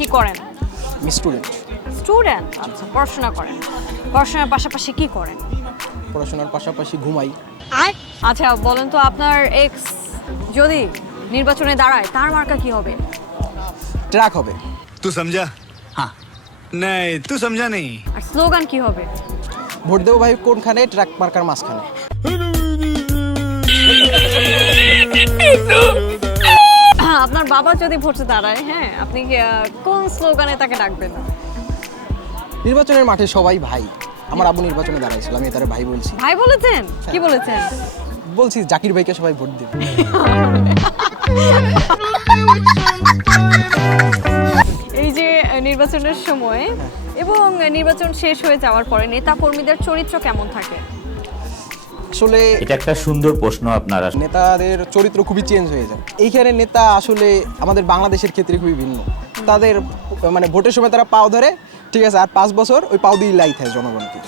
কি করেন? আমি স্টুডেন্ট। স্টুডেন্ট, আচ্ছা। পড়াশোনা করেন? পড়াশোনার পাশাপাশি কি করেন? পড়াশোনার পাশাপাশি ঘুমাই। আচ্ছা বলেন তো, আপনার এক্স যদি নির্বাচনে দাঁড়ায় তার মার্কা কি হবে? ট্রাক হবে। तू समझा? हाँ नहीं तू समझा नहीं। আর স্লোগান কি হবে? ভোট দেবো ভাই কোনখানে? ট্রাক মার্কার মাঝখানে। আপনার বাবা যদি ভোটে দাঁড়ায়, হ্যাঁ, আপনি কোন স্লোগানে তাকে ডাকবেন? নির্বাচনের মাঠে সবাই ভাই। আমার আব্বু নির্বাচনে দাঁড়াইছিল, আমি তার ভাই বলছি। ভাই বলেছেন? কি বলেছেন? বলছি জাকির ভাইকে সবাই ভোট দেবে। এই যে নির্বাচনের সময় এবং নির্বাচন শেষ হয়ে যাওয়ার পরে নেতা কর্মীদের চরিত্র কেমন থাকে? আসলে এটা একটা সুন্দর প্রশ্ন আপনার। নেতাদের চরিত্র খুবই চেঞ্জ হয়ে যায়। এইখানে নেতা আসলে আমাদের বাংলাদেশের ক্ষেত্রে খুবই ভিন্ন। তাদের মানে ভোটের সময় তারা পাও ধরে, ঠিক আছে, আর 5 বছর ওই পাও দিয়ে লাই থাকে জনগণকে।